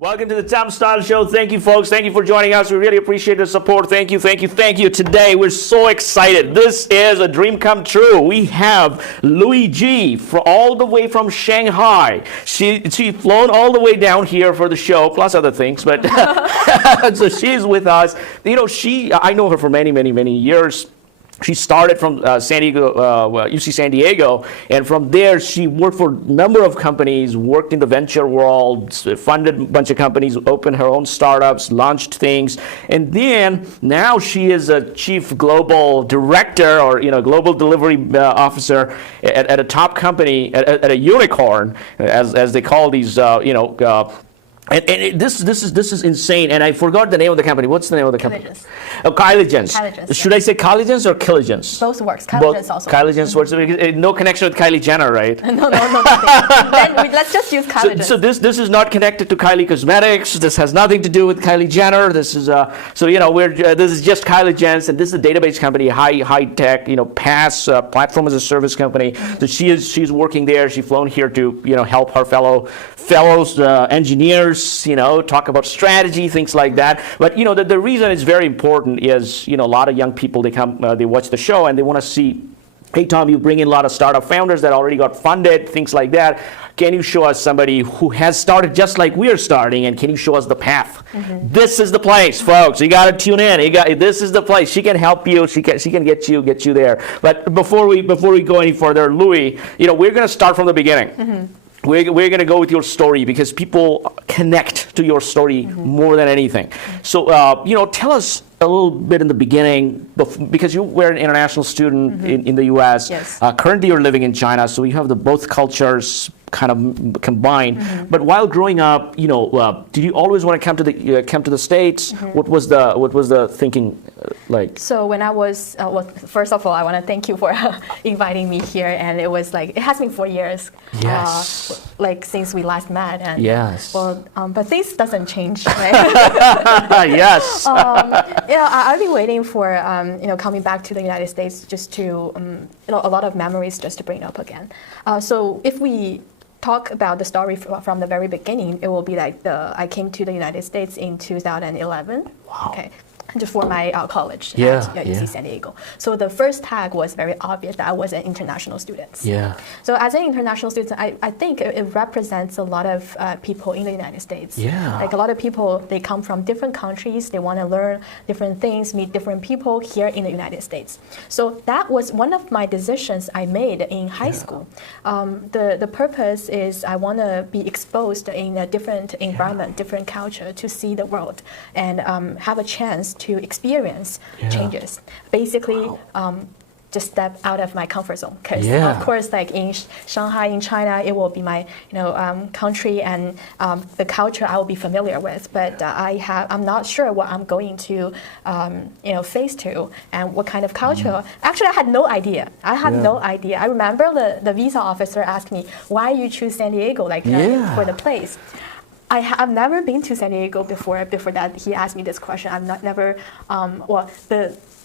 Welcome to the Tom Style Show. Thank you, folks. Thank you for joining us. We really appreciate the support. Thank you, thank you, thank you. Today, we're so excited. This is a dream come true. We have Louise Ge all the way from Shanghai. She's flown all the way down here for the show, plus other things. But so she's with us. You know, I know her for many, many, many years. She started from San Diego, UC San Diego, and from there she worked for a number of companies, worked in the venture world, funded a bunch of companies, opened her own startups, launched things, and then now she is a chief global director or global delivery officer at a top company, at a unicorn, as they call these, this is insane, and I forgot the name of the company. What's the name of the company? Kyligence. Oh, Kyligence. Kyligence. Should I say Kyligence or Kyligence? Both works. Kyligence also. Kyligence works. No connection with Kylie Jenner, right? No, nothing. Then let's just use Kyligence. So this is not connected to Kylie Cosmetics. This has nothing to do with Kylie Jenner. This is this is just Kyligence, and this is a database company, high tech, PaaS, platform as a service company. So she's working there. She's flown here to help her fellows engineers, talk about strategy, things like that. But the reason it's very important is a lot of young people, they watch the show and they want to see, hey Tom, you bring in a lot of startup founders that already got funded, things like that. Can you show us somebody who has started just like we're starting, and can you show us the path? Mm-hmm. This is the place, folks. You got to tune in. This is the place. She can help you. She can get you there. But before we go any further, Louis, we're going to start from the beginning. Mm-hmm. We're going to go with your story because people connect to your story more than anything. So, tell us a little bit in the beginning, because you were an international student in the U.S. Yes. Currently, you're living in China, so you have both cultures kind of combined. But while growing up, did you always want to come to the States? What was the thinking like? So when I was first of all, I want to thank you for inviting me here, and it has been 4 years. Yes. Since we last met, and yes. But things doesn't change, right? Yes. I've been waiting for coming back to the United States just to a lot of memories just to bring up again. So if we talk about the story from the very beginning, it will be like I came to the United States in 2011. Wow. Okay. Just for my college at UC San Diego. So the first tag was very obvious that I was an international student. Yeah. So as an international student, I think it represents a lot of people in the United States. Yeah. Like a lot of people, they come from different countries. They want to learn different things, meet different people here in the United States. So that was one of my decisions I made in high school. The purpose is I want to be exposed in a different environment, different culture, to see the world and have a chance to experience changes. Basically, just step out of my comfort zone. Because of course, like in Shanghai, in China, it will be my country and the culture I will be familiar with. But I'm not sure what I'm going to face to and what kind of culture. Actually, I had no idea. No idea. I remember the visa officer asked me, "Why you choose San Diego for the place?" I've never been to San Diego before. Before that, he asked me this question.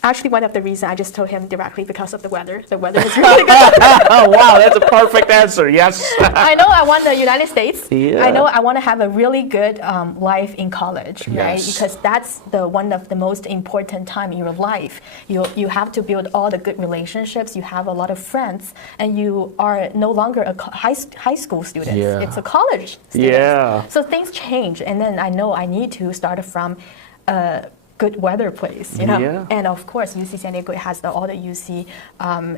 Actually, one of the reasons I just told him directly because of the weather. The weather is really good. Oh, wow, that's a perfect answer. Yes. I know I want the United States. Yeah. I know I want to have a really good life in college, right? Yes. Because that's one of the most important time in your life. You have to build all the good relationships. You have a lot of friends, and you are no longer a high school student. Yeah. It's a college student. Yeah. So things change, and then I know I need to start from good weather place, Yeah. And of course, UC San Diego has all the UC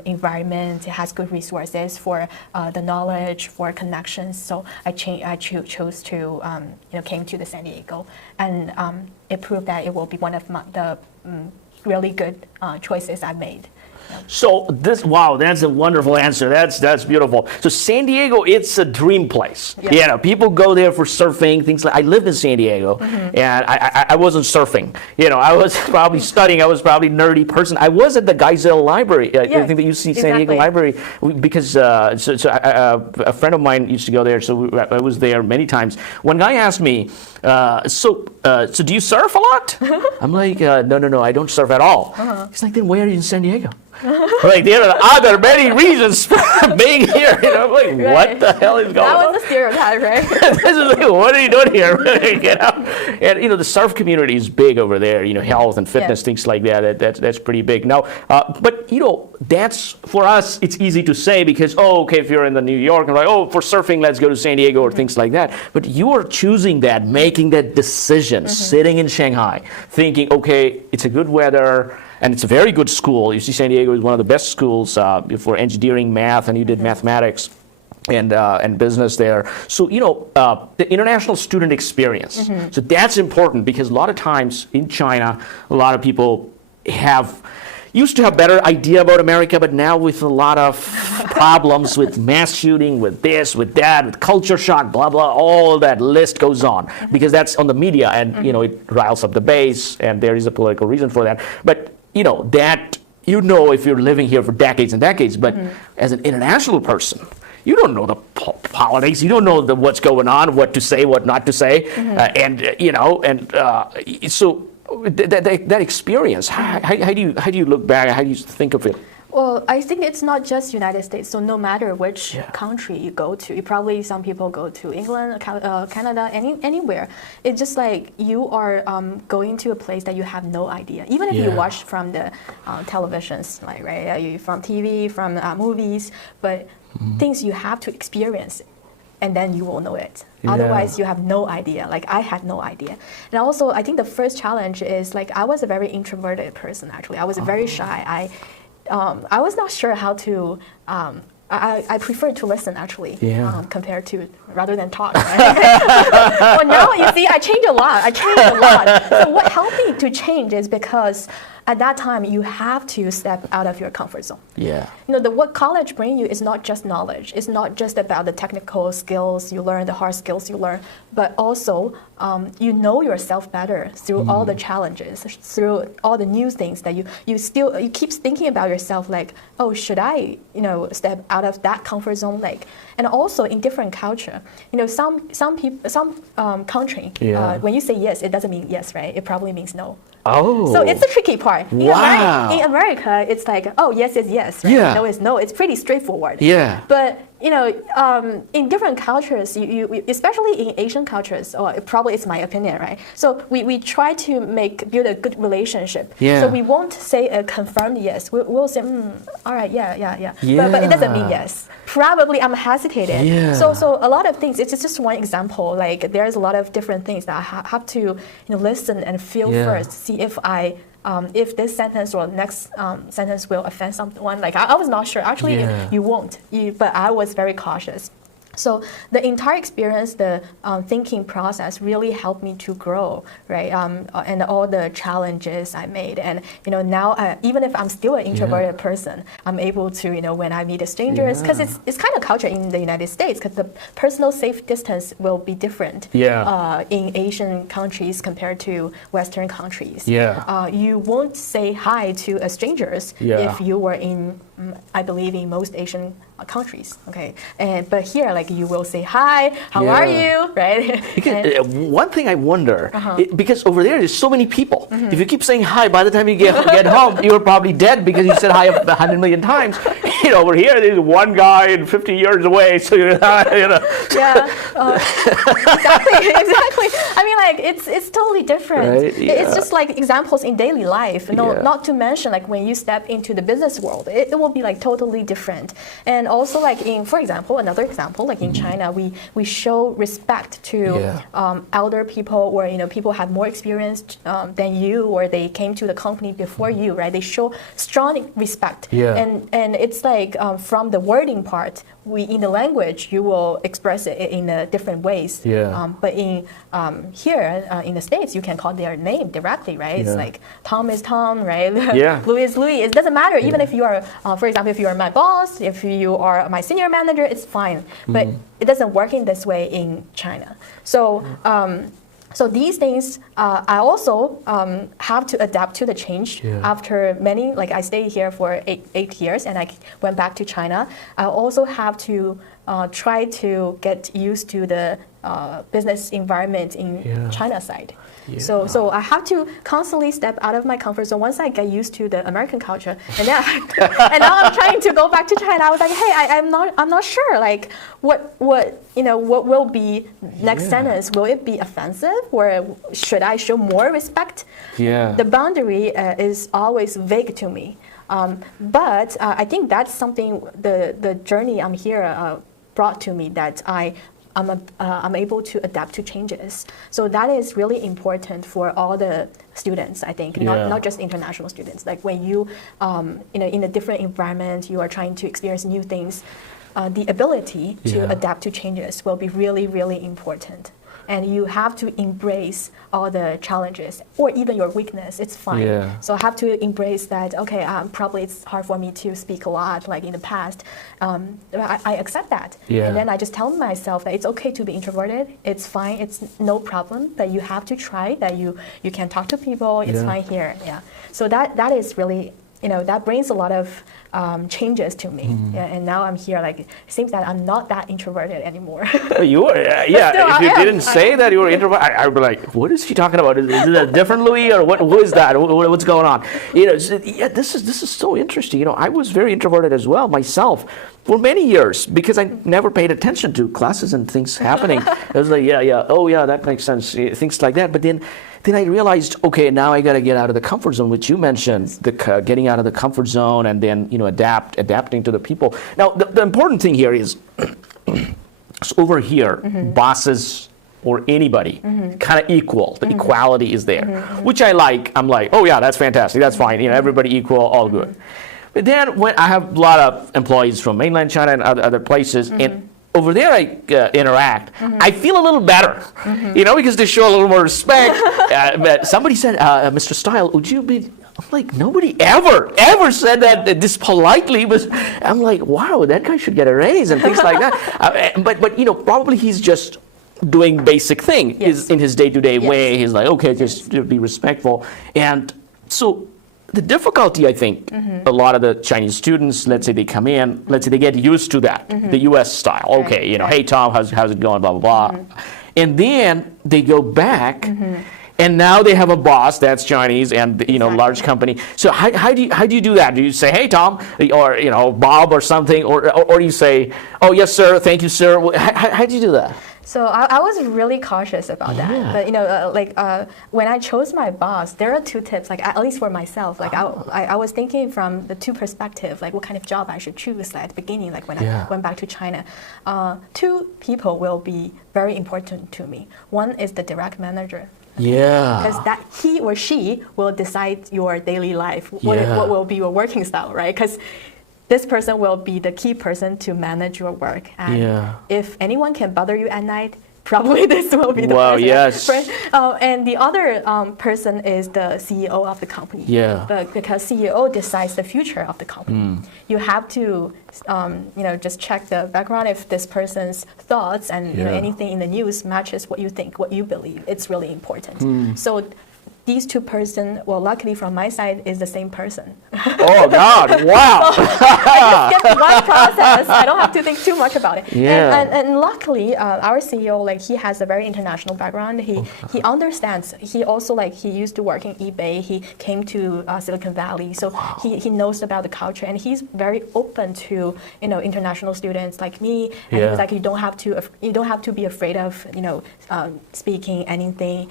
environment. It has good resources for the knowledge, for connections. So I chose to came to the San Diego, and it proved that it will be one of the really good choices I made. So that's a wonderful answer. That's beautiful. So San Diego, it's a dream place. Yeah. People go there for surfing, things like. I lived in San Diego, and I wasn't surfing. I was probably studying. I was probably a nerdy person. I was at the Geisel Library. I think the UC San Diego Library, because a friend of mine used to go there, so I was there many times. One guy asked me, so do you surf a lot? I'm like, no, I don't surf at all. He's like, then why are you in San Diego? Like there are many reasons for being here. I'm like, what the hell is going on? That was the stereotype, right? This is like, what are you doing here? And the surf community is big over there. Health and fitness, things like that. That's pretty big. Now, but that's for us. It's easy to say because okay, if you're in the New York and like for surfing, let's go to San Diego or things like that. But you are choosing that, making that decision, sitting in Shanghai, thinking, okay, it's a good weather. And it's a very good school. You see, San Diego is one of the best schools for engineering, math, and you did mathematics and business there. So, the international student experience. So that's important because a lot of times in China, a lot of people used to have better idea about America, but now with a lot of problems with mass shooting, with this, with that, with culture shock, blah, blah, all that list goes on because that's on the media and, it riles up the base and there is a political reason for that. But that if you're living here for decades and decades, but as an international person, you don't know the politics, you don't know what's going on, what to say, what not to say, so that experience, how do you look back? How do you think of it? Well, I think it's not just United States. So no matter which country you go to, some people go to England, Canada, anywhere. It's just like you are going to a place that you have no idea. Even if you watch from the televisions, like from TV, from movies, but things you have to experience, and then you will know it. Otherwise, you have no idea. Like I had no idea. And also, I think the first challenge is I was a very introverted person. Actually, I was very shy. I was not sure how to. I prefer to listen actually, compared to rather than talk. Right? Well, now you see, I changed a lot. So what helped me to change is because at that time you have to step out of your comfort zone. Yeah. What college brings you is not just knowledge. It's not just about the technical skills you learn, the hard skills you learn, but also you know yourself better through all the challenges, through all the new things that you keep thinking about yourself like, oh, should I step out of that comfort zone? And also in different culture, some people, some country, when you say yes, it doesn't mean yes, right? It probably means no. Oh. So it's the tricky part. Wow. In America, it's like, oh, yes is yes, right? Yeah. No is no. It's pretty straightforward. Yeah. But in different cultures, you especially in Asian cultures, or probably it's my opinion, right? So we try to build a good relationship. Yeah. So we won't say a confirmed yes. We'll say, all right, yeah. But it doesn't mean yes. Probably I'm hesitated. Yeah. So a lot of things. It's just one example. Like there's a lot of different things that I have to listen and feel first. See if this sentence or next sentence will offend someone. I was not sure. Actually, you won't. But I was very cautious. So the entire experience, the thinking process really helped me to grow, right? And all the challenges I made. And, now even if I'm still an introverted person, I'm able to, when I meet strangers, because it's kind of culture in the United States, because the personal safe distance will be different in Asian countries compared to Western countries. You won't say hi to strangers if you were in, I believe, in most Asian countries, okay? But here, you will say hi, how are you, right? Because, one thing I wonder, because over there's so many people. If you keep saying hi, by the time you get home, you're probably dead because you said hi 100 million times. Over here, there's one guy and 50 years away, so exactly. I mean, it's totally different. Right? It's just examples in daily life. Not to mention when you step into the business world, it will be totally different. And also for example, another example, in China, we show respect to elder people, or people have more experience than you, or they came to the company before you, right? They show strong respect. And it's from the wording part, in the language, you will express it in different ways. But in here in the States, you can call their name directly, right? It's Tom is Tom, right? Louis is Louis. It doesn't matter. Even if you are, for example, if you are my boss, if you are my senior manager, it's fine. But it doesn't work in this way in China. So. So these things, I also have to adapt to the change after many, I stayed here for eight years and I went back to China. I also have to try to get used to the business environment in China side. Yeah. So I have to constantly step out of my comfort zone. Once I get used to the American culture, and then and now I'm trying to go back to China. I was like, hey, I'm not sure. Like, what will be next sentence? Will it be offensive, or should I show more respect? Yeah. The boundary is always vague to me. But I think that's something the journey I'm here brought to me, that I'm able to adapt to changes. So that is really important for all the students, I think, not just international students. Like when you, in a different environment, you are trying to experience new things, the ability to adapt to changes will be really, really important. And you have to embrace all the challenges, or even your weakness. It's fine. Yeah. So I have to embrace that. Okay, probably it's hard for me to speak a lot, like in the past. I accept that, and then I just tell myself that it's okay to be introverted. It's fine. It's no problem. That you have to try. That you can talk to people. It's fine here. Yeah. So that is really, that brings a lot of changes to me. And now I'm here, like, it seems that I'm not that introverted anymore. You were, if you didn't say that you were introverted, I would be like, what is she talking about? Is it a different Louis, or who is that? What's going on? This is so interesting. I was very introverted as well myself for many years, because I never paid attention to classes and things happening. I was like, that makes sense, things like that. But then I realized, okay, now I got to get out of the comfort zone, which you mentioned, getting out of the comfort zone, and then adapting to the people. Now, the important thing here is over here, bosses or anybody kind of equal. The equality is there, which I like. I'm like, oh yeah, that's fantastic. That's fine. Everybody equal, all good. But then when I have a lot of employees from mainland China and other places, and over there I interact, I feel a little better, because they show a little more respect. But somebody said, Mr. Style, would you be... I'm like, nobody ever said that this politely, but I'm like, wow, that guy should get a raise and things like that. But probably he's just doing basic thing is in his day-to-day way. He's like, okay, just be respectful. And so the difficulty, I think, a lot of the Chinese students, let's say they come in, let's say they get used to that, the U.S. style. Okay, hey, Tom, how's it going, blah, blah, blah. And then they go back, and now they have a boss that's Chinese and large company. So how do you do that? Do you say, hey, Tom, or Bob or something, or you say, oh yes, sir, thank you, sir? How do you do that? So I was really cautious about that. But when I chose my boss, there are two tips. Like, at least for myself, like I was thinking from the two perspectives, like what kind of job I should choose. Like at the beginning, like when I went back to China, two people will be very important to me. One is the direct manager. Yeah. Because that he or she will decide your daily life, what will be your working style, right? Because this person will be the key person to manage your work. And if anyone can bother you at night, probably this will be the person. Yes. And the other person is the CEO of the company. But because CEO decides the future of the company, you have to just check the background if this person's thoughts and anything in the news matches what you think, what you believe. It's really important. So these two persons, well, luckily from my side, is the same person. Oh God! Wow! So I just get one process. I don't have to think too much about it. And luckily, our CEO, like, he has a very international background. He understands. He also, like, he used to work in eBay. He came to Silicon Valley, so he knows about the culture, and he's very open to international students like me. And he's like, you don't have to be afraid of speaking anything.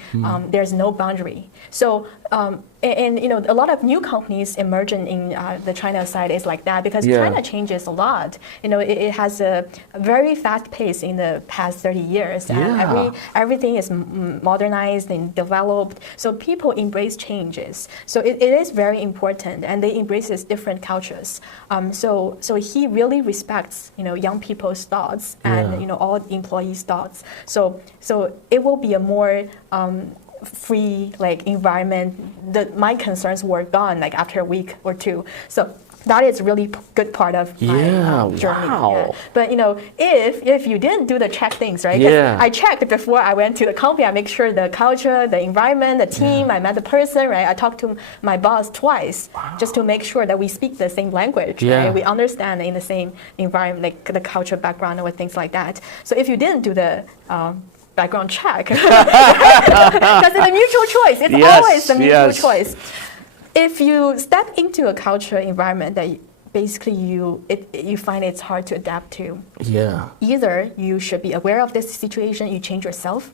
There's no boundary. So, and a lot of new companies emerging in the China side is like that, because China changes a lot. It has a very fast pace in the past 30 years. And everything is modernized and developed. So people embrace changes. So it is very important, and they embrace different cultures. So he really respects young people's thoughts and all employees' thoughts. So it will be a more free environment. My concerns were gone after a week or two. So that is really good part of my journey. Wow. Yeah. But if you didn't do the check things, right? 'Cause I checked before I went to the company. I make sure the culture, the environment, the team. I met the person, right? I talked to my boss twice just to make sure that we speak the same language. Right? We understand in the same environment, like the culture background or things like that. So if you didn't do the background check, because it's a mutual choice. It's always a mutual choice. If you step into a culture environment that basically you find it's hard to adapt to, either you should be aware of this situation, you change yourself,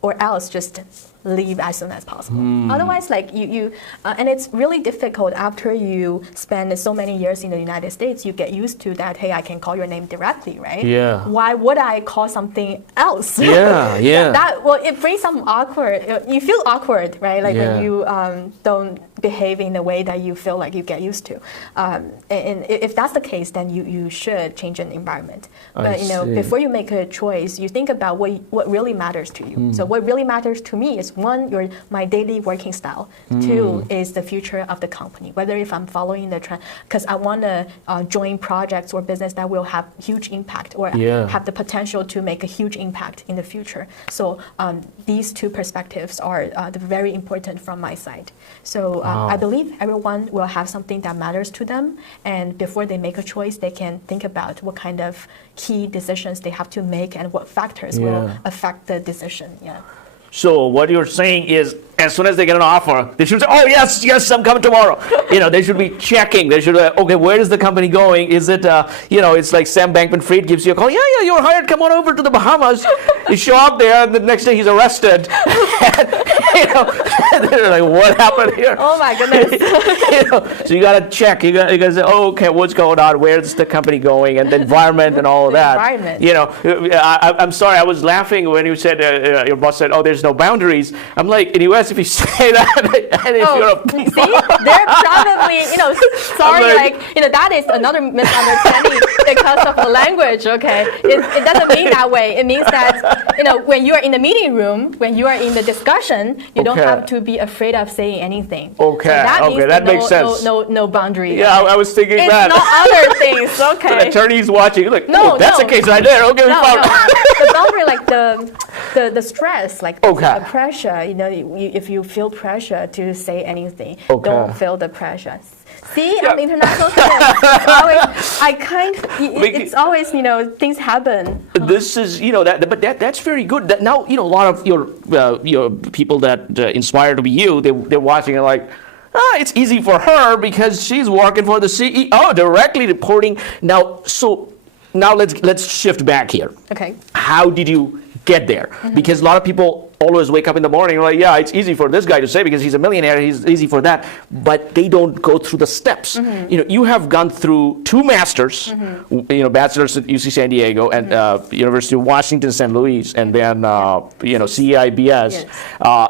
or else just leave as soon as possible. Otherwise, like and it's really difficult after you spend so many years in the United States, you get used to that, hey, I can call your name directly, right? Yeah. Why would I call something else? Yeah. It brings some awkward, you feel awkward, right? Like when you don't behave in the way that you feel like you get used to. And if that's the case, then you should change an environment. But before you make a choice, you think about what really matters to you. So what really matters to me is one, my daily working style. Two is the future of the company. Whether if I'm following the trend, because I want to join projects or business that will have huge impact or have the potential to make a huge impact in the future. So these two perspectives are very important from my side. So I believe everyone will have something that matters to them, and before they make a choice, they can think about what kind of key decisions they have to make and what factors will affect the decision. So what you're saying is, as soon as they get an offer, they should say, "Oh yes, I'm coming tomorrow." They should be checking. They should, okay, where is the company going? Is it, it's like Sam Bankman-Fried gives you a call. Yeah, you're hired. Come on over to the Bahamas. You show up there, and the next day he's arrested. And they're like, "What happened here?" Oh my goodness. So you gotta check. You gotta say, "Oh, okay, what's going on? Where's the company going?" And the environment and all of that. Environment. I'm sorry. I was laughing when you said your boss said, "Oh, there's no boundaries." I'm like, in the U.S., if you say that, and if you're see, they're probably, sorry, that is another misunderstanding because of the language, okay? It doesn't mean that way. It means that, when you are in the meeting room, when you are in the discussion, you don't have to be afraid of saying anything. Okay, so that means that makes sense. No boundary. Yeah, I was thinking it's that. It's not other things, okay? So the attorney's watching, like, that's the case right there. Okay, we no, found the boundary, like the stress, like the pressure, if you feel pressure to say anything, don't feel the pressure. See, I'm international student. It's always, things happen. This is, that's very good. Now, a lot of your people that inspire to be you, they're watching and like, it's easy for her because she's working for the CEO, directly reporting. Now let's shift back here. Okay. How did you get there? Because a lot of people always wake up in the morning like, yeah, it's easy for this guy to say because he's a millionaire, he's easy for that, but they don't go through the steps. You have gone through 2 masters, bachelor's at UC San Diego and University of Washington, St. Louis, and then CEIBS.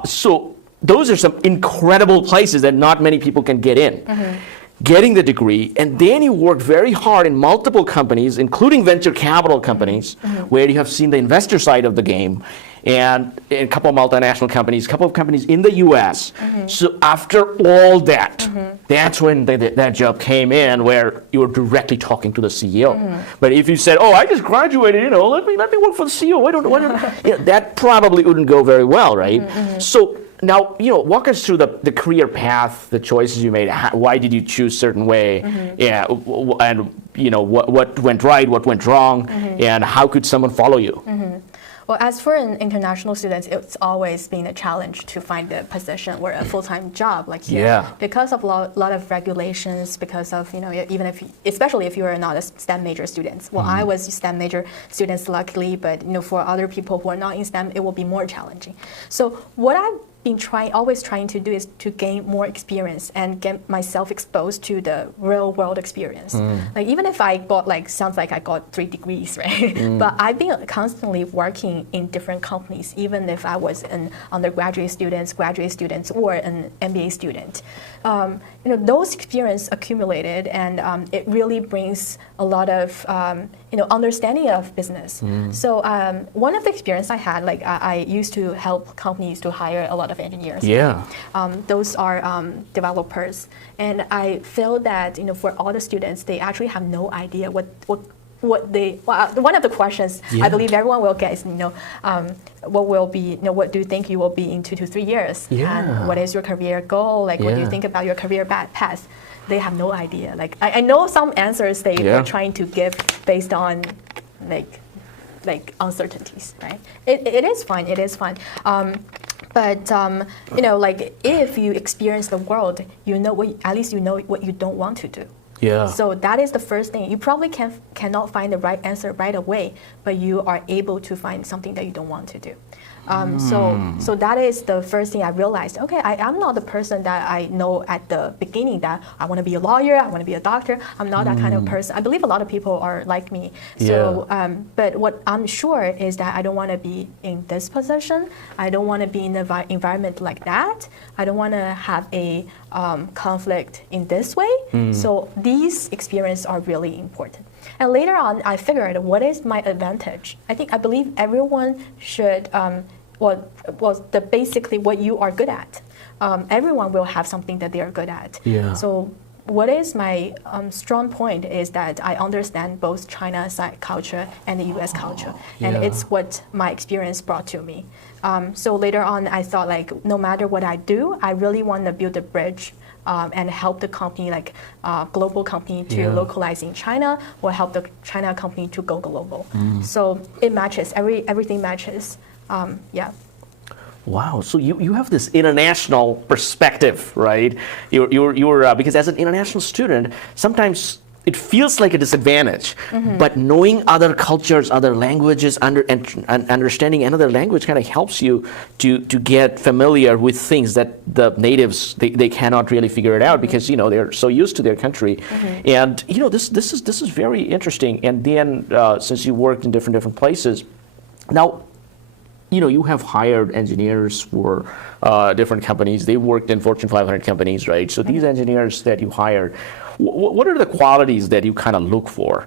So those are some incredible places that not many people can get in. Getting the degree, and then you worked very hard in multiple companies, including venture capital companies, where you have seen the investor side of the game, and a couple of multinational companies, a couple of companies in the U.S. So after all that, that's when that job came in, where you were directly talking to the CEO. But if you said, "Oh, I just graduated, let me work for the CEO," why don't that probably wouldn't go very well, right? So now, walk us through the career path, the choices you made. Why did you choose a certain way? And what went right, what went wrong, and how could someone follow you? Well, as for an international student, it's always been a challenge to find a position or a full-time job like here. Because of a lot of regulations, because of, especially if you are not a STEM major student. Well, I was STEM major students, luckily, but, for other people who are not in STEM, it will be more challenging. So what I've been always trying to do is to gain more experience and get myself exposed to the real world experience. Like even if I got sounds like I got 3 degrees, right? But I've been constantly working in different companies, even if I was an undergraduate student, graduate student, or an MBA student. Those experience accumulated, and it really brings a lot of understanding of business. So one of the experience I had, I used to help companies to hire a lot of engineers. Yeah. Those are developers, and I feel that for all the students, they actually have no idea what they. One of the questions I believe everyone will get is what will be what do you think you will be in 2 to 3 years? Yeah. And what is your career goal? Like what do you think about your career path? They have no idea. Like I know some answers they are trying to give based on like uncertainties, right? It is fun. It is fun. But like if you experience the world, at least you know what you don't want to do. Yeah. So that is the first thing. You probably cannot find the right answer right away, but you are able to find something that you don't want to do. So that is the first thing I realized. Okay, I'm not the person that I know at the beginning that I want to be a lawyer, I want to be a doctor. I'm not that kind of person. I believe a lot of people are like me. So, but what I'm sure is that I don't want to be in this position. I don't want to be in an environment like that. I don't want to have a conflict in this way. So these experiences are really important. And later on, I figured what is my advantage. I believe everyone should, basically what you are good at. Everyone will have something that they are good at. Yeah. So what is my strong point is that I understand both China's culture and the US culture. And it's what my experience brought to me. So later on, I thought no matter what I do, I really want to build a bridge and help the company, global company, to localize in China, or help the China company to go global. So it matches. Everything matches. Wow. So you have this international perspective, right? You're because as an international student, sometimes it feels like a disadvantage, but knowing other cultures, other languages, and understanding another language kind of helps you to get familiar with things that the natives they cannot really figure it out because they're so used to their country, and this is very interesting. And then since you worked in different places, now you have hired engineers for different companies. They worked in Fortune 500 companies, right? So these engineers that you hired, what are the qualities that you kind of look for?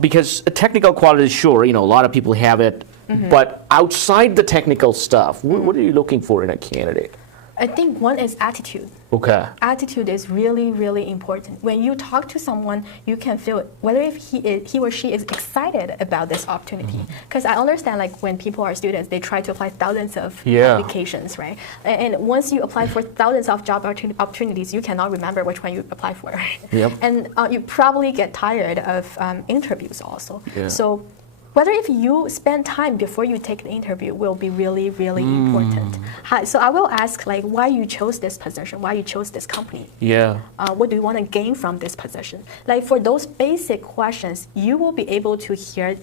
Because technical qualities, sure, a lot of people have it, but outside the technical stuff, what are you looking for in a candidate? I think one is attitude. Okay. Attitude is really, really important. When you talk to someone, you can feel it, whether if he or she is excited about this opportunity. Because I understand, when people are students, they try to apply thousands of applications, right? And once you apply for thousands of job opportunities, you cannot remember which one you apply for, right? Yep. And you probably get tired of interviews also. Yeah. So whether if you spend time before you take the interview will be really, really important. So I will ask why you chose this position, why you chose this company. Yeah. What do you want to gain from this position? For those basic questions, you will be able to hear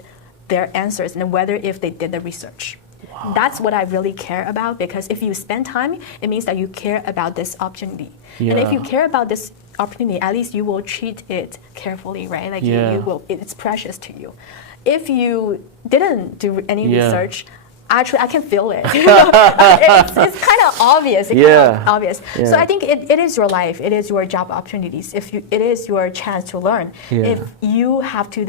their answers and whether if they did the research. Wow. That's what I really care about, because if you spend time, it means that you care about this opportunity. Yeah. And if you care about this opportunity, at least you will treat it carefully, right? You will, it's precious to you. If you didn't do any research, actually, I can feel it. It's kind of obvious. Yeah. So I think it is your life. It is your job opportunities. It is your chance to learn. If you have to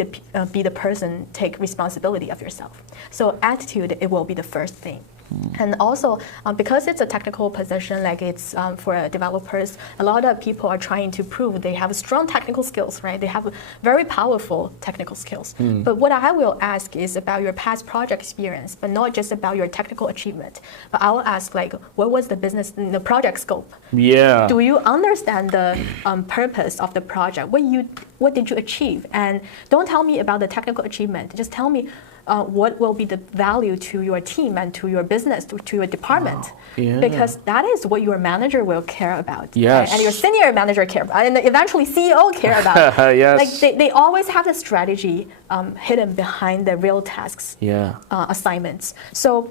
be the person take responsibility of yourself. So attitude, it will be the first thing. And also, because it's a technical position, it's for developers, a lot of people are trying to prove they have strong technical skills, right? They have very powerful technical skills. But what I will ask is about your past project experience, but not just about your technical achievement. But I will ask, what was the project scope? Yeah. Do you understand the purpose of the project? What did you achieve? And don't tell me about the technical achievement. Just tell me what will be the value to your team and to your business, to your department. Because that is what your manager will care about. Yes. Right? And your senior manager care about, and eventually CEO care about. Yes. They always have the strategy hidden behind the real tasks, assignments. So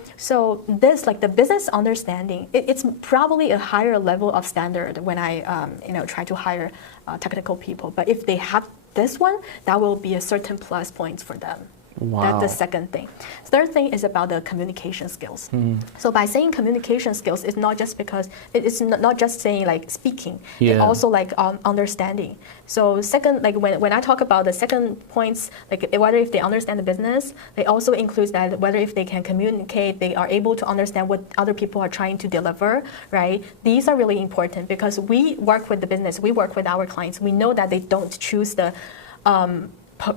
this, the business understanding, it's probably a higher level of standard when I try to hire technical people. But if they have this one, that will be a certain plus points for them. Wow. That's the second thing. Third thing is about the communication skills. So by saying communication skills, it's not just because it's not just saying like speaking. Yeah. It's also like understanding. So second, like when I talk about the second points, like whether if they understand the business, they also include that whether if they can communicate, they are able to understand what other people are trying to deliver, right? These are really important because we work with the business, we work with our clients. We know that they don't choose the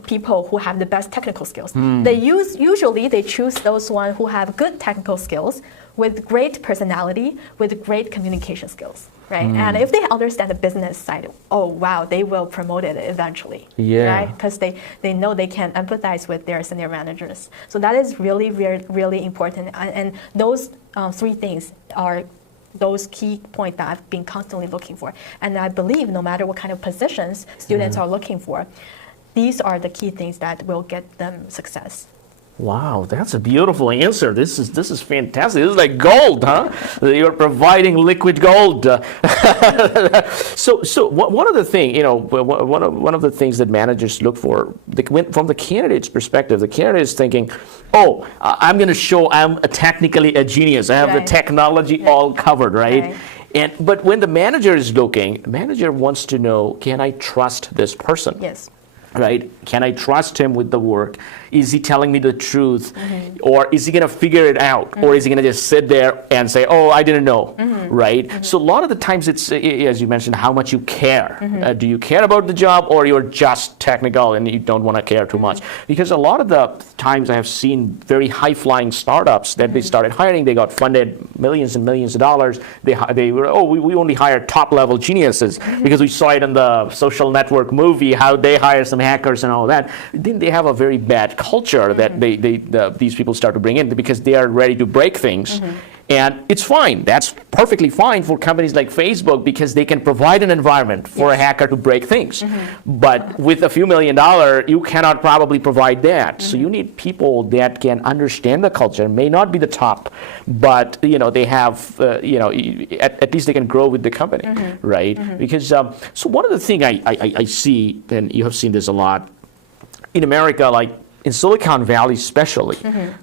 people who have the best technical skills. They usually they choose those ones who have good technical skills with great personality, with great communication skills, right? And if they understand the business side, oh wow, they will promote it eventually, right? Because they know they can empathize with their senior managers. So that is really, really important. And those three things are those key points that I've been constantly looking for. And I believe no matter what kind of positions students are looking for, these are the key things that will get them success. Wow, that's a beautiful answer. This is fantastic. This is like gold, huh? You're providing liquid gold. So one of the things, one of the things that managers look for, from the candidate's perspective, the candidate is thinking, oh, I'm going to show I'm technically a genius. I have the technology all covered, right? But when the manager is looking, the manager wants to know, can I trust this person? Yes. Right? Can I trust him with the work? Is he telling me the truth? Or is he going to figure it out? Or is he going to just sit there and say, oh, I didn't know, right? So a lot of the times it's, as you mentioned, how much you care. Do you care about the job or you're just technical and you don't want to care too much? Because a lot of the times I have seen very high-flying startups that they started hiring, they got funded millions and millions of dollars. They were, oh, we only hire top-level geniuses because we saw it in the Social Network movie, how they hire some hackers and all that. Then they have a very bad culture that these people start to bring in because they are ready to break things. And it's fine. That's perfectly fine for companies like Facebook because they can provide an environment for a hacker to break things. But with a few $1 million, you cannot probably provide that. So you need people that can understand the culture, may not be the top, but they have, at least they can grow with the company, right? Because, so one of the things I see, and you have seen this a lot, in America, like in Silicon Valley especially,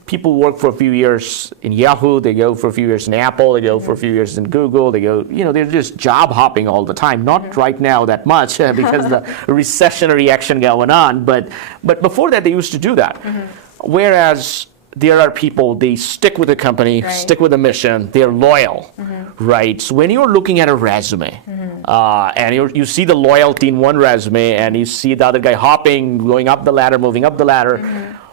people work for a few years in Yahoo, they go for a few years in Apple, they go for a few years in Google, they go, they're just job hopping all the time. Not right now that much because the recessionary action going on, but before that they used to do that. Whereas there are people, they stick with the company, stick with the mission, they're loyal, right? So when you're looking at a resume, and you see the loyalty in one resume, and you see the other guy hopping, going up the ladder, moving up the ladder,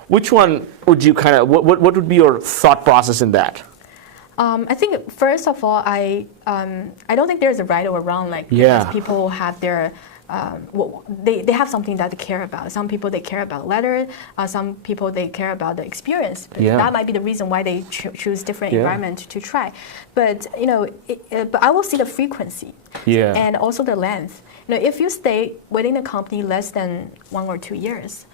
which one would you what would be your thought process in that? I think first of all, I don't think there's a right or wrong. Because people have their they have something that they care about. Some people they care about letter. Some people they care about the experience. That might be the reason why they choose different environment to try. But but I will see the frequency and also the length. If you stay within a company less than 1 or 2 years,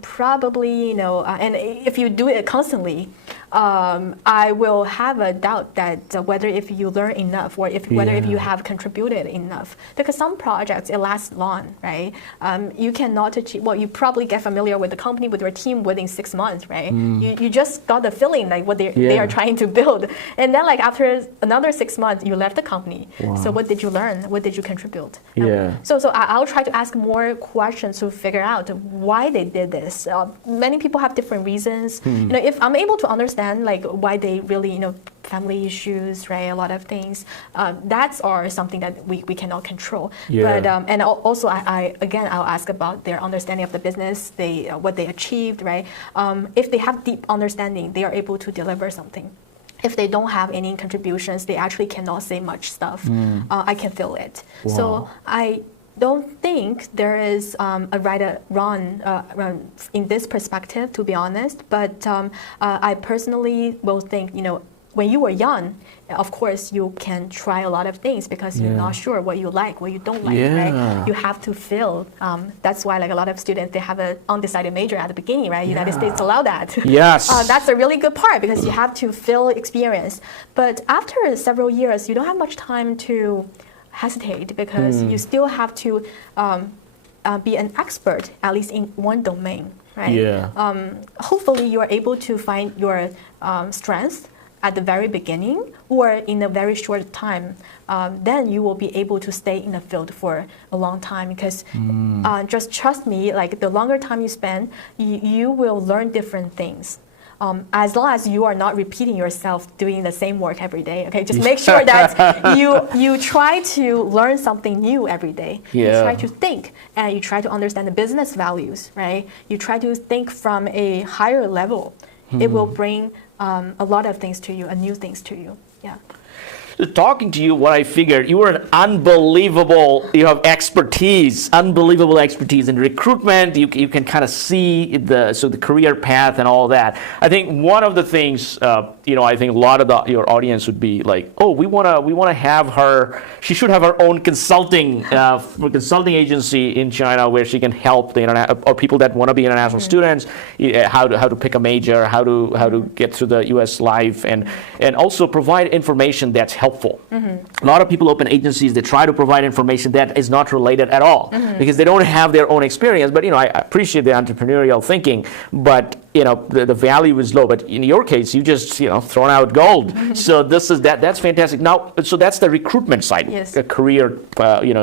probably and if you do it constantly, I will have a doubt that whether if you learn enough or whether if you have contributed enough. Because some projects, it lasts long, right? You cannot achieve, you probably get familiar with the company, with your team within 6 months, right? You just got the feeling like what they are trying to build. And then after another 6 months, you left the company. So what did you learn? What did you contribute? So I'll try to ask more questions to figure out why they did this. Many people have different reasons. If I'm able to understand why they really, family issues, right? A lot of things. That's are something that we cannot control. But and also I'll ask about their understanding of the business, what they achieved, right? If they have deep understanding, they are able to deliver something. If they don't have any contributions, they actually cannot say much stuff. I can feel it. So I don't think there is a right or wrong in this perspective, to be honest. But I personally will think, when you were young, of course, you can try a lot of things because you're not sure what you like, what you don't like, right? You have to feel. That's why, a lot of students, they have an undecided major at the beginning, right? United States allow that. That's a really good part because you have to feel experience. But after several years, you don't have much time to hesitate because you still have to be an expert, at least in one domain. right? Yeah. Hopefully you are able to find your strengths at the very beginning or in a very short time. Then you will be able to stay in the field for a long time because just trust me, like the longer time you spend, you will learn different things. As long as you are not repeating yourself doing the same work every day, okay? Just make sure that you try to learn something new every day. Yeah. You try to think and you try to understand the business values, right? You try to think from a higher level. It will bring a lot of things to you, new things to you. Yeah. Talking to you, what I figured, you were an you have unbelievable expertise in recruitment. You can kind of see the career path and all that. I think one of the things, I think a lot of your audience would be like, oh, we want to have her. She should have her own consulting agency in China where she can help the or people that want to be international students, how to pick a major, how to get through the U.S. life, and also provide information that's helpful. A lot of people open agencies, they try to provide information that is not related at all because they don't have their own experience. But I appreciate the entrepreneurial thinking, but the value is low. But in your case, you just thrown out gold. So that's fantastic. Now, so that's the recruitment side, yes. A career,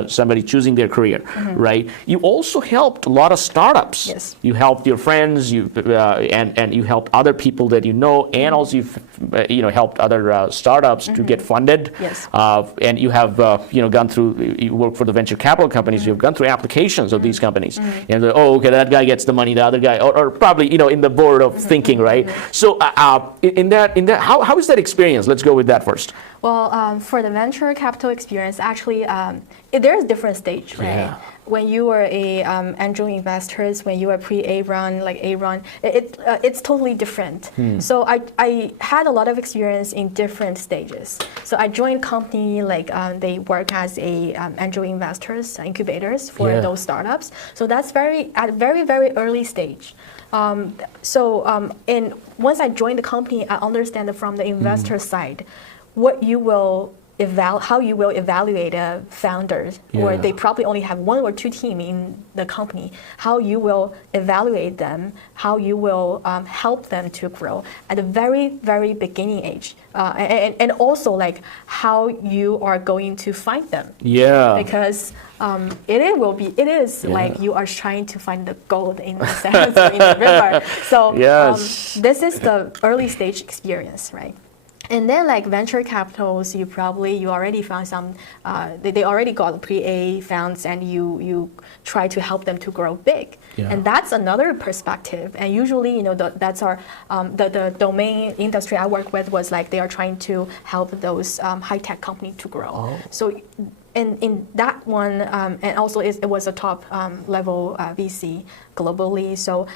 somebody choosing their career, right? You also helped a lot of startups. Yes. You helped your friends, and you helped other people that and also you helped other startups to get funded. Yes. And you have gone through. You work for the venture capital companies. You've gone through applications of these companies, and okay, that guy gets the money, the other guy, or probably in the board of thinking, right? So in that, how is that experience? Let's go with that first. Well, for the venture capital experience, actually, there's different stage, right? Yeah. When you are a angel investors, when you are pre-A round, like A round, it's totally different. So I had a lot of experience in different stages. So I joined company like they work as a angel investors, incubators for those startups. So that's at a very, very early stage. And once I joined the company, I understand from the investor side what you will how you will evaluate a founder, or they probably only have one or two team in the company, how you will evaluate them, how you will help them to grow at a very, very beginning age, and also like how you are going to find them. Yeah. Because it is like you are trying to find the gold in the sands or in the river. So this is the early stage experience, right? And then like venture capitals, you already found some, they already got pre-A funds and you try to help them to grow big. Yeah. And that's another perspective. And usually, that's our, the domain industry I work with was like they are trying to help those high-tech companies to grow. Oh. So in that one, and also it was a top level VC globally. So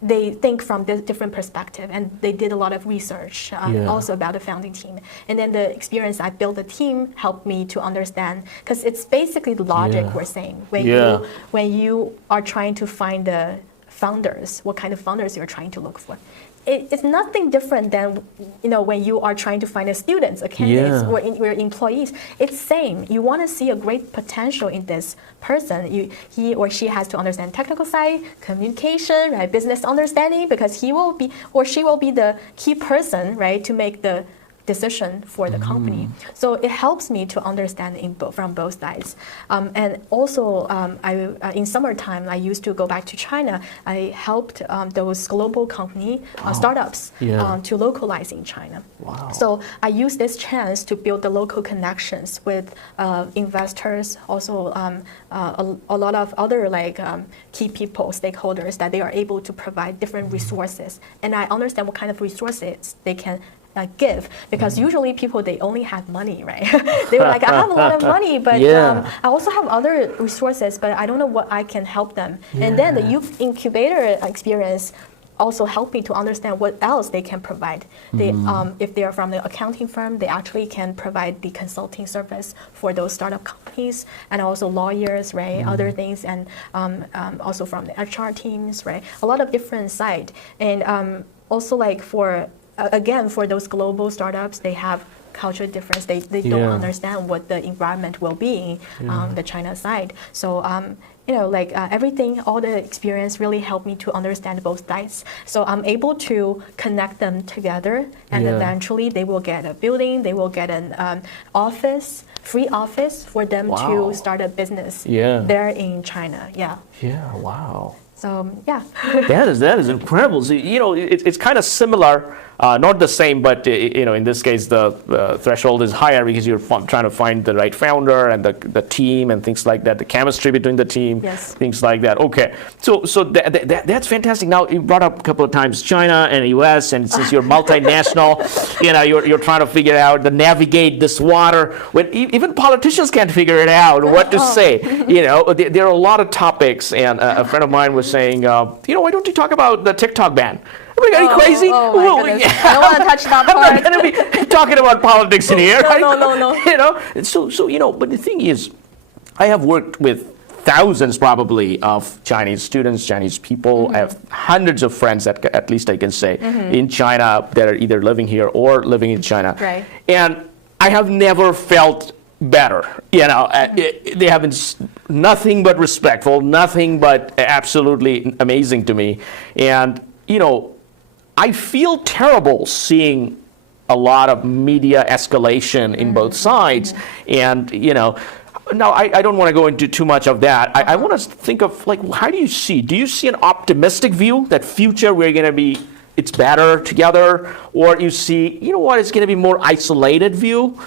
they think from this different perspective, and they did a lot of research also about the founding team. And then the experience I built the team helped me to understand, because it's basically the logic we're saying. When you are trying to find the founders, what kind of founders you're trying to look for. It's nothing different than when you are trying to find a students, a candidates, or employees. It's same. You want to see a great potential in this person. He or she has to understand technical side, communication, right, business understanding, because he will be or she will be the key person, right, to make the decision for the company. So it helps me to understand from both sides. And also, in summertime, I used to go back to China. I helped those global company startups to localize in China. Wow. So I used this chance to build the local connections with investors, also a lot of other key people, stakeholders, that they are able to provide different resources. And I understand what kind of resources they can give, because usually people, they only have money, right? They were like, I have a lot of money, but I also have other resources, but I don't know what I can help them. And then the youth incubator experience also helped me to understand what else they can provide. They, if they are from the accounting firm, they actually can provide the consulting service for those startup companies, and also lawyers, right? Other things, and also from the HR teams, right? A lot of different side. And also for again, for those global startups, they have cultural difference. They don't understand what the environment will be on the China side. So like everything, all the experience really helped me to understand both sides. So I'm able to connect them together, and eventually they will get a building, they will get an free office for them to start a business there in China. Yeah. Yeah, wow. So yeah. that is incredible. So, it's kind of similar, not the same, but in this case the threshold is higher because you're trying to find the right founder and the team and things like that, the chemistry between the team, things like that. Okay, so that's fantastic. Now you brought up a couple of times China and US, and since you're multinational, you're trying to figure out to navigate this water when even politicians can't figure it out what to say. There are a lot of topics, and a friend of mine was saying, why don't you talk about the TikTok ban? Are you crazy? Oh my goodness. I don't want to touch that part. I'm not going to be talking about politics in here. Right? No. So but the thing is, I have worked with thousands probably of Chinese students, Chinese people. I have hundreds of friends, at least I can say, in China that are either living here or living in China. Right. And I have never felt better. They have been nothing but respectful, nothing but absolutely amazing to me. And, I feel terrible seeing a lot of media escalation in both sides. And, now I don't want to go into too much of that. I want to think of, how do you see an optimistic view that future we're going to be, it's better together, or you see, it's going to be more isolated view,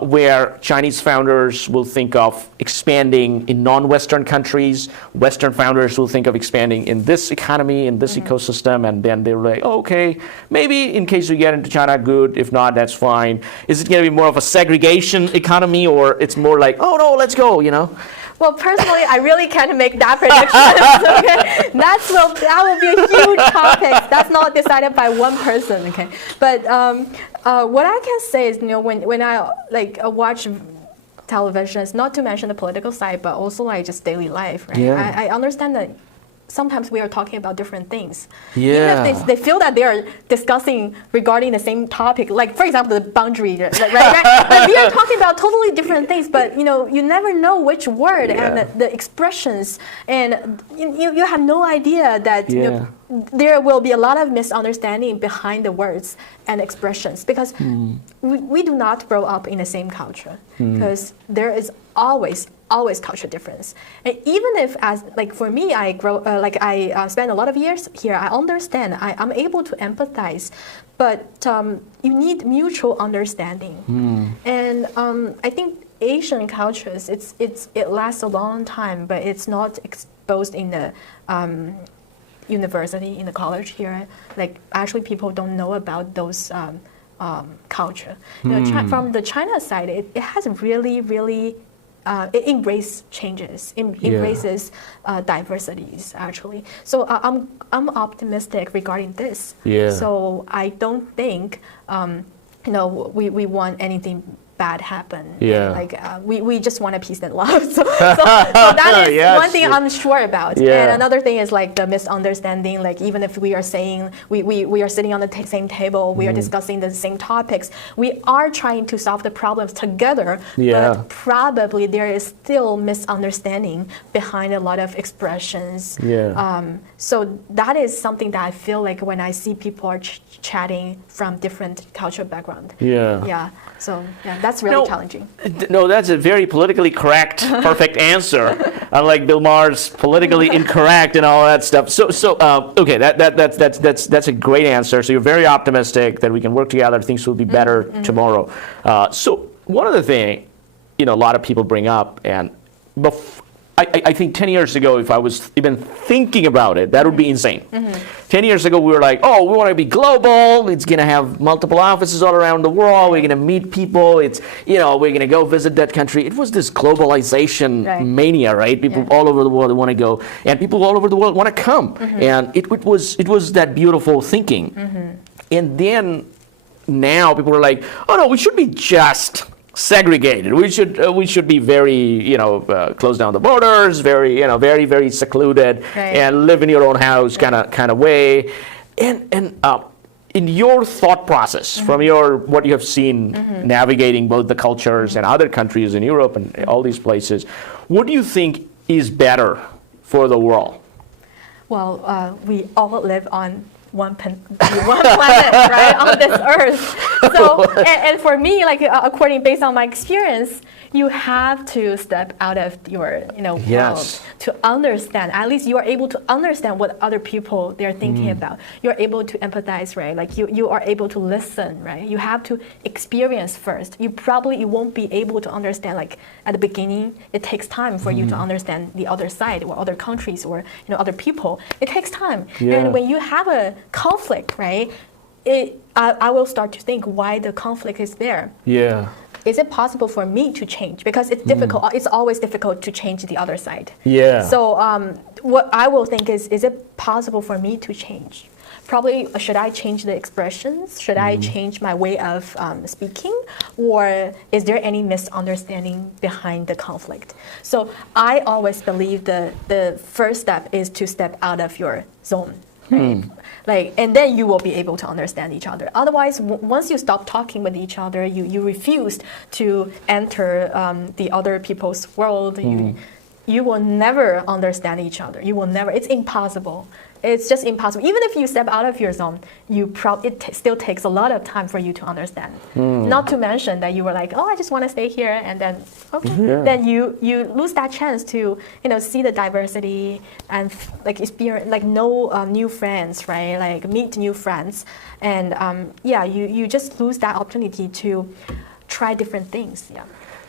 where Chinese founders will think of expanding in non-Western countries, Western founders will think of expanding in this economy, in this ecosystem, and then they're like, okay, maybe in case we get into China, good, if not, that's fine. Is it going to be more of a segregation economy, or it's more like, oh no, let's go, Well, personally, I really can't make that prediction. Okay? That will be a huge topic. That's not decided by one person. Okay, but what I can say is, when I watch television, it's not to mention the political side, but also just daily life. Right? Yeah. I understand that sometimes we are talking about different things. Yeah. Even if they feel that they are discussing regarding the same topic, like for example the boundary, right? But we are talking about totally different things, but you never know which word and the expressions, and you have no idea that there will be a lot of misunderstanding behind the words and expressions, because we do not grow up in the same culture, because there is always culture difference. And even if, as for me, I grow I spend a lot of years here, I understand, I'm able to empathize, but you need mutual understanding. And I think Asian cultures, it lasts a long time, but it's not exposed in the university, in the college here. Actually people don't know about those culture. From the China side, it has really it embraces changes, embraces diversities actually. So I'm optimistic regarding this. Yeah. So I don't think we want anything bad happen. Yeah. We just want a peace and love. So that is one thing I'm sure about. Yeah. And another thing is the misunderstanding. Even if we are saying we are sitting on the same table, we are discussing the same topics, we are trying to solve the problems together. Yeah. But probably there is still misunderstanding behind a lot of expressions. Yeah. So that is something that I feel like when I see people are chatting from different cultural background. Yeah. Yeah. So that's really challenging. No, that's a very politically correct, perfect answer. Unlike Bill Maher's politically incorrect and all that stuff. So okay, that's a great answer. So you're very optimistic that we can work together, things will be better tomorrow. So one other thing, a lot of people bring up, and I think 10 years ago, if I was even thinking about it, that would be insane. 10 years ago, we were like, we want to be global. It's going to have multiple offices all around the world. We're going to meet people. It's, we're going to go visit that country. It was this globalization mania, right? People all over the world want to go, and people all over the world want to come. And it was that beautiful thinking. And then now people are like, no, we should be just segregated. We should be very, close down the borders, very, very secluded, and live in your own house kind of way. And in your thought process, from what you have seen navigating both the cultures and other countries in Europe and all these places, what do you think is better for the world? Well, we all live on one planet, right, on this earth. So, and for me, like based on my experience, you have to step out of your, world to understand. At least you are able to understand what other people they're thinking about. You're able to empathize, right? Like you are able to listen, right? You have to experience first. You won't be able to understand like at the beginning. It takes time for you to understand the other side or other countries or other people. It takes time. Yeah. And when you have a conflict, right? I will start to think why the conflict is there. Yeah. Is it possible for me to change? Because it's difficult. It's always difficult to change the other side. Yeah. So what I will think is it possible for me to change? Probably, should I change the expressions? Should I change my way of speaking? Or is there any misunderstanding behind the conflict? So I always believe the first step is to step out of your zone. Right? And then you will be able to understand each other. Otherwise, once you stop talking with each other, you refuse to enter the other people's world, you will never understand each other. You will never, it's impossible. It's just impossible. Even if you step out of your zone, it still takes a lot of time for you to understand. Not to mention that you were like, oh, I just want to stay here, and then then you lose that chance to see the diversity and like experience, like know new friends, right? Like meet new friends, and you just lose that opportunity to try different things. Yeah.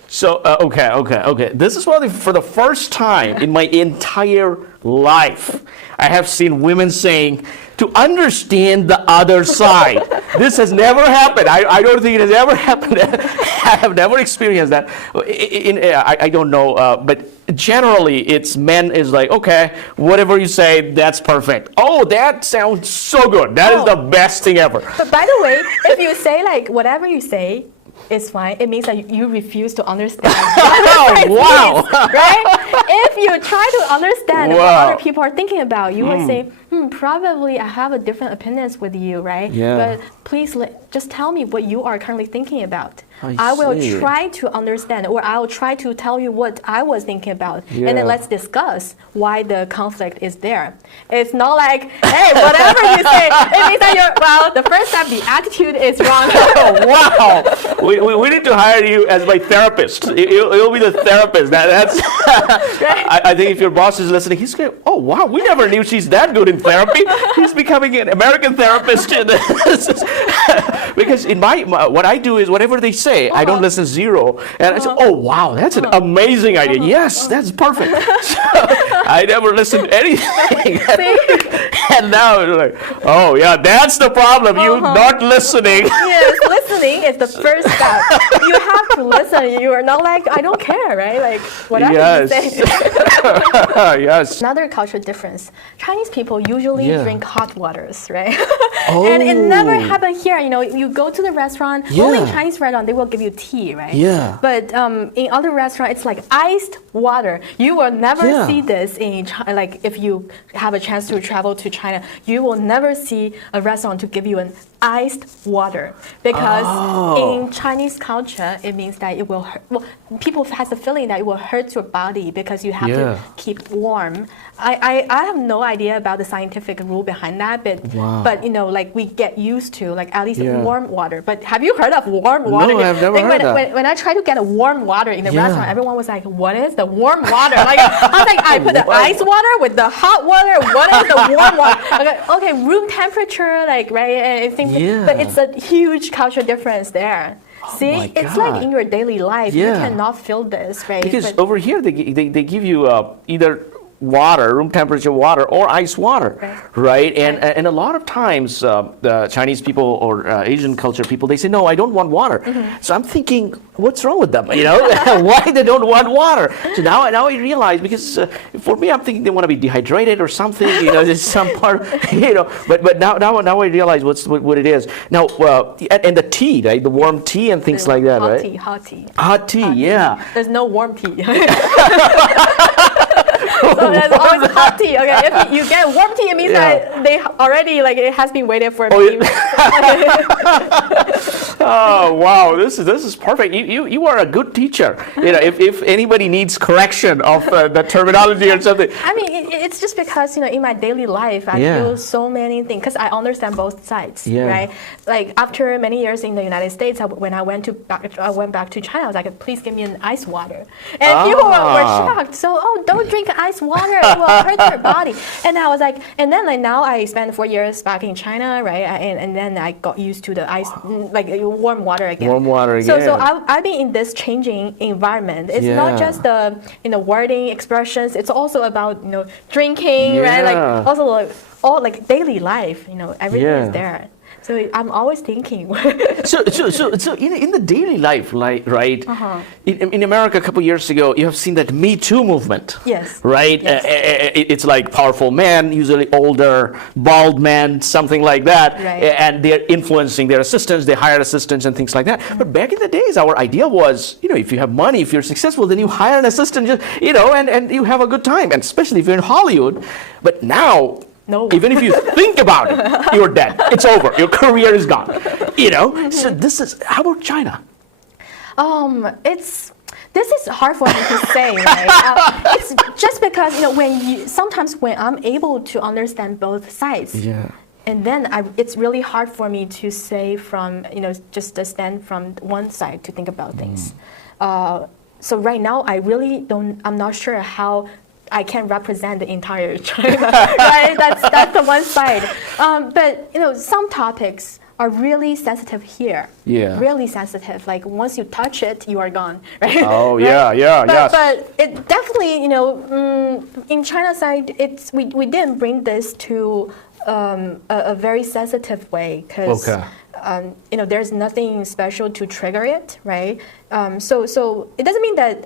So, okay. This is for the first time in my entire life, I have seen women saying, to understand the other side. This has never happened. I don't think it has ever happened. I have never experienced that. I don't know, but generally it's men is like, okay, whatever you say, that's perfect. Oh, that sounds so good. That is the best thing ever. But by the way, if you say like whatever you say, it's fine. It means that you refuse to understand. Oh, wow. Means, right? If you try to understand what other people are thinking about, you would say, probably I have a different opinions with you, right? Yeah. But please just tell me what you are currently thinking about. I will try to understand, or I will try to tell you what I was thinking about, and then let's discuss why the conflict is there. It's not like, hey, whatever you say, it means that the first step, the attitude is wrong. Oh, wow. We need to hire you as my therapist. You'll be the therapist. That's. I think if your boss is listening, he's going, oh, wow, we never knew she's that good in therapy. He's becoming an American therapist. Because in what I do is whatever they say, I don't listen zero. And I say, oh, wow, that's an amazing idea. Yes, that's perfect. So, I never listened to anything. And now it's like, oh, yeah, that's the problem. You not listening. Yes, listening is the first step. You have to listen. You are not like, I don't care, right? Like, whatever you say. Yes. Another cultural difference. Chinese people usually drink hot waters, right? Oh. And it never happened here. You go to the restaurant, only in Chinese restaurant, they will give you tea, right? Yeah. But in other restaurants, it's like iced water. You will never see this in China. Like, if you have a chance to travel to China, you will never see a restaurant to give you an iced water, because in Chinese culture it means that it will hurt. Well, people has the feeling that it will hurt your body because you have to keep warm. I have no idea about the scientific rule behind that, but like we get used to like at least warm water. But have you heard of warm water? No, I've never heard that. When I tried to get a warm water in the restaurant, everyone was like, "What is the warm water?" Like I was like, "I put the ice water with the hot water. What is the warm water?" Okay, room temperature, like right, but it's a huge cultural difference there. See, it's like in your daily life, you cannot feel this, right? Because over here they give you either water, room temperature water, or ice water, right? And a lot of times the Chinese people or Asian culture people, they say, no, I don't want water. So I'm thinking, what's wrong with them? Why they don't want water? So now I realize, because for me, I'm thinking they want to be dehydrated or something. There's some part, But now I realize what it is. Now and the tea, right? The warm tea and things like that, right? Hot tea. Hot tea, yeah. There's no warm tea. So that's always hot tea. Okay, if you get warm tea, it means that they already like it has been waited for. Oh wow, this is perfect. You are a good teacher. You know, if anybody needs correction of the terminology or something. I mean, it's just because in my daily life I feel so many things because I understand both sides, right? Like after many years in the United States, when I went back to China, I was like, please give me an ice water, and people were shocked. So, don't drink ice water; it will hurt your body. And I was like, and then like now I spent 4 years back in China, right? And then I got used to the ice, like warm water again. Warm water again. So I've been in this changing environment. It's not just the wording expressions. It's also about drinking, right? Like also like all like daily life. Everything is there. So I'm always thinking. so in the daily life, like right, in America a couple years ago, you have seen that Me Too movement. Yes. Right. Yes. It's like powerful men, usually older, bald men, something like that, and they're influencing their assistants. They hire assistants and things like that. But back in the days, our idea was, if you have money, if you're successful, then you hire an assistant, and you have a good time, and especially if you're in Hollywood. But now. No. Even if you think about it, you're dead. It's over. Your career is gone. So this is, how about China? This is hard for me to say, right? It's just because sometimes when I'm able to understand both sides, and then it's really hard for me to say from just to stand from one side to think about things. So right now I'm not sure how I can represent the entire China, right? That's the one side. But some topics are really sensitive here. Yeah. Really sensitive. Like once you touch it, you are gone, right? Oh right? Yes. But it definitely, in China side, we didn't bring this to a very sensitive way because. There's nothing special to trigger it, right? So it doesn't mean that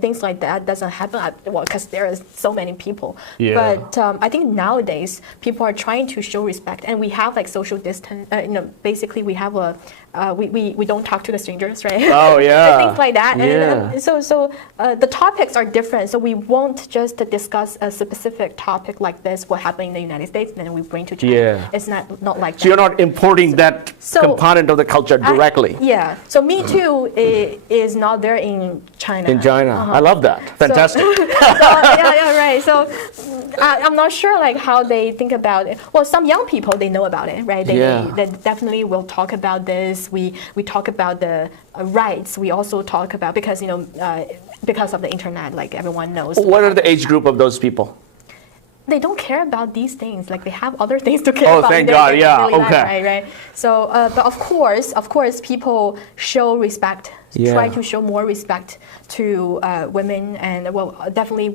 things like that doesn't happen. Well, because there are so many people. Yeah. But I think nowadays people are trying to show respect, and we have like social distance. Basically we have we don't talk to the strangers, right? Oh yeah. Things like that. Yeah. And so the topics are different. So we won't just discuss a specific topic like this, what happened in the United States, and then we bring to China. Yeah. It's not like that. So you're not importing that component of the culture directly. So Me Too is not there in China. In China, I love that. Fantastic. Right. So I'm not sure like how they think about it. Well, some young people they know about it, right? They definitely will talk about this. We talk about the rights. We also talk about because of the internet, like everyone knows. What are the age group of those people? They don't care about these things. Like they have other things to care about. Oh, thank God! Yeah, okay. Life, right. So, but of course, people show respect. Try to show more respect to women, and definitely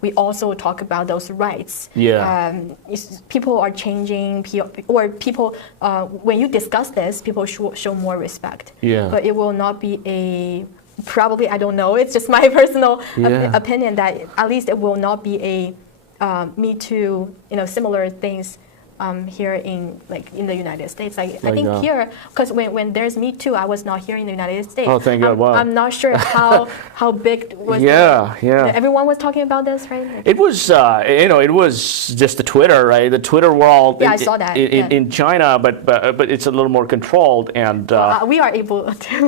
we also talk about those rights. Yeah. People are changing, or people when you discuss this, people show more respect. Yeah. But it will not be probably I don't know. It's just my personal opinion that at least it will not be a Me Too, similar things here in the United States. I think here, because when there's Me Too, I was not here in the United States. Oh, thank God! Wow. I'm not sure how big was. Everyone was talking about this, right? It was it was just the Twitter, right? The Twitter world. Yeah, I saw that in China, but it's a little more controlled, and we are able to.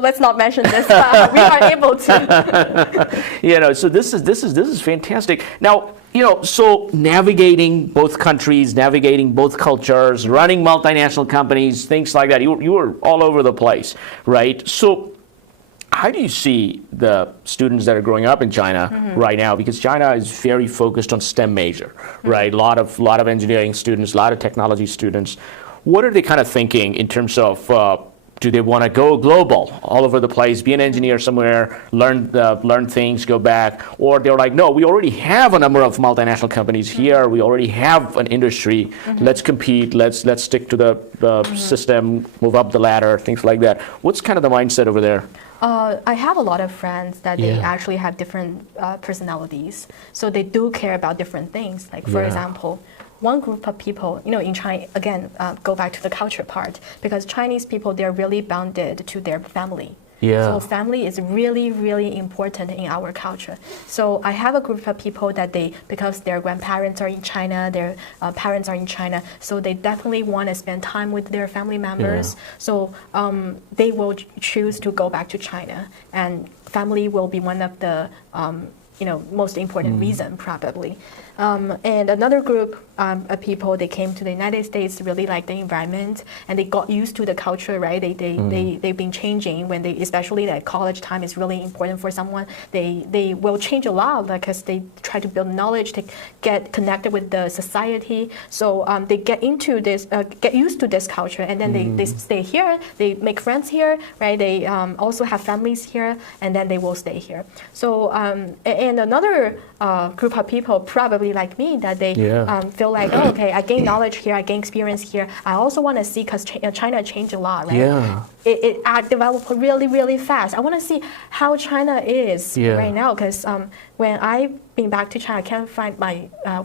Let's not mention this. We are able to. So this is fantastic. Now. So navigating both countries, navigating both cultures, running multinational companies, things like that, you were all over the place, right? So how do you see the students that are growing up in China right now? Because China is very focused on STEM major, right? A lot of engineering students, a lot of technology students. What are they kind of thinking in terms of do they want to go global, all over the place, be an engineer somewhere, learn things, go back? Or they're like, no, we already have a number of multinational companies here. We already have an industry. Let's compete. Let's stick to the system, move up the ladder, things like that. What's kind of the mindset over there? I have a lot of friends that they actually have different personalities. So they do care about different things. Like, for example, one group of people, in China, again, go back to the culture part, because Chinese people, they're really bounded to their family. Yeah. So family is really, really important in our culture. So I have a group of people that because their grandparents are in China, their parents are in China, so they definitely want to spend time with their family members. So they will choose to go back to China, and family will be one of the most important reason probably. And another group of people, they came to the United States, really like the environment, and they got used to the culture, right? They've been changing when especially that college time is really important for someone. They will change a lot because they try to build knowledge, to get connected with the society. So they get used to this culture, and then they stay here, they make friends here, right? They also have families here, and then they will stay here. So, and another group of people, probably like me, that they feel like, oh, okay, I gain knowledge here, I gain experience here. I also want to see, because China changed a lot, right? Yeah. It developed really, really fast. I want to see how China is right now, because when I've been back to China, I can't find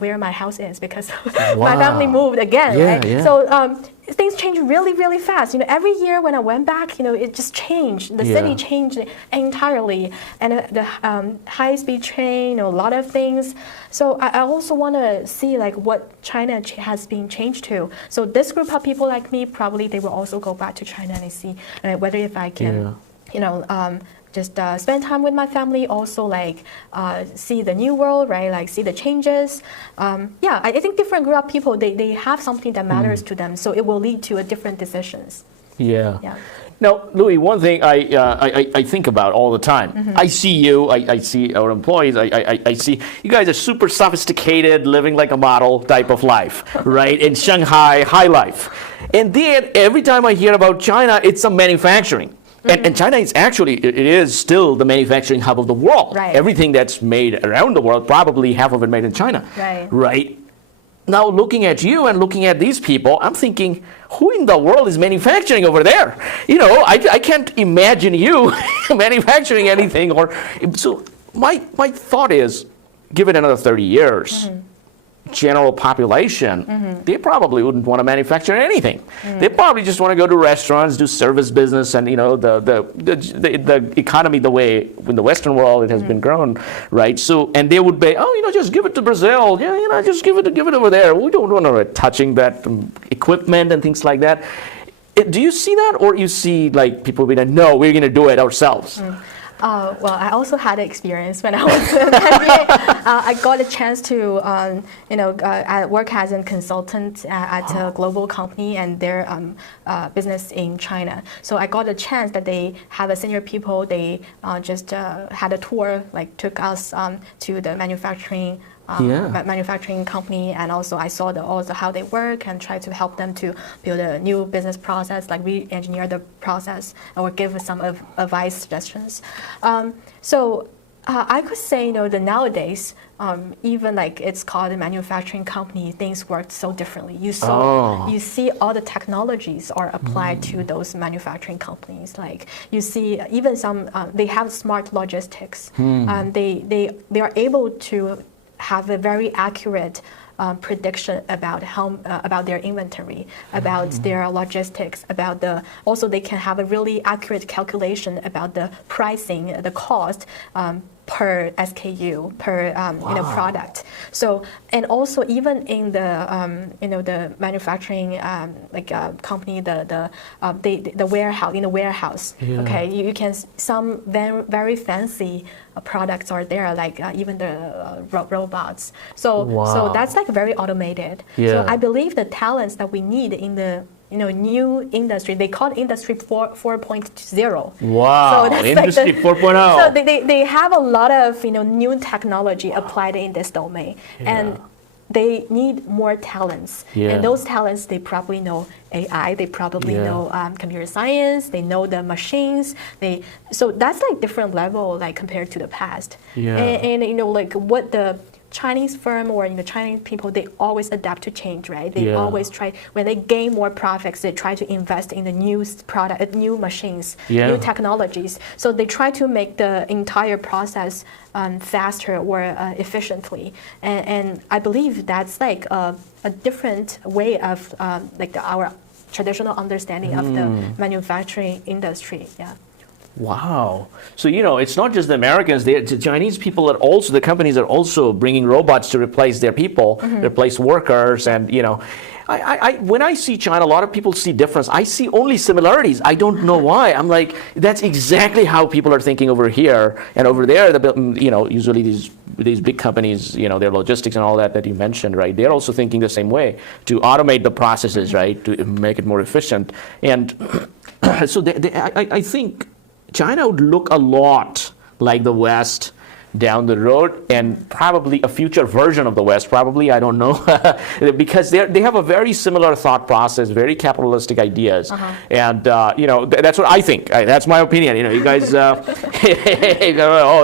where my house is because my family moved again, right? Yeah. So things change really, really fast. Every year when I went back, it just changed. The city changed entirely, and the high-speed train, a lot of things. So I also want to see like what China has been changed to. So this group of people like me, probably they will also go back to China and see whether if I can, just spend time with my family, also like see the new world, right? Like see the changes. I think different group of people, they have something that matters to them, so it will lead to different decisions. Yeah. Now, Louis, one thing I think about all the time. I see you, I see our employees, I see you guys are super sophisticated, living like a model type of life, right? In Shanghai, high life. And then every time I hear about China, it's some manufacturing. And China is it is still the manufacturing hub of the world. Right. Everything that's made around the world, probably half of it made in China. Right? Now, looking at you and looking at these people, I'm thinking, who in the world is manufacturing over there? I can't imagine you manufacturing anything. So my thought is, give it another 30 years. General population, they probably wouldn't want to manufacture anything. They probably just want to go to restaurants, do service business, and the economy, the way in the Western world it has been grown, right? So, and they would be, just give it to Brazil, just give it over there. We don't want to touching that equipment and things like that. Do you see that, or you see like people be like, no, we're going to do it ourselves? Well, I also had an experience when I was in MBA. I got a chance to, work as a consultant at a global company and their business in China. So I got a chance that they have a senior people. They just had a tour, like took us to the manufacturing company, and also I saw also how they work and try to help them to build a new business process, like re-engineer the process or give some advice, suggestions. So I could say, that nowadays, even like it's called a manufacturing company, things work so differently. You see all the technologies are applied to those manufacturing companies. Like you see, even some they have smart logistics. They are able to have a very accurate prediction about about their inventory, about their logistics, also they can have a really accurate calculation about the pricing, the cost per SKU, per product. So, and also even in the manufacturing company, the warehouse, in the warehouse, okay, you can some very fancy products are there, like even the robots. So that's like very automated. So I believe the talents that we need in the new industry, they call it Industry 4.0. Wow, so that's Industry like 4.0. So they have a lot of new technology applied in this domain, and they need more talents. And those talents, they probably know AI, they probably know computer science, they know the machines. So that's like different level, like compared to the past. And like what the Chinese firm or Chinese people, they always adapt to change, right? They always try, when they gain more profits, they try to invest in the new product, new machines, new technologies. So they try to make the entire process faster or efficiently. And I believe that's like a different way of our traditional understanding of the manufacturing industry. Wow. So, it's not just the Americans. The Chinese people the companies are also bringing robots to replace their people, replace workers. And, when I see China, a lot of people see difference. I see only similarities. I don't know why. I'm like, that's exactly how people are thinking over here. And over there, usually these big companies, their logistics and all that you mentioned, right? They're also thinking the same way to automate the processes, right? To make it more efficient. And so I think China would look a lot like the West down the road, and probably a future version of the West, probably, I don't know, because they have a very similar thought process, very capitalistic ideas. And, that's what I think. That's my opinion. You guys, oh,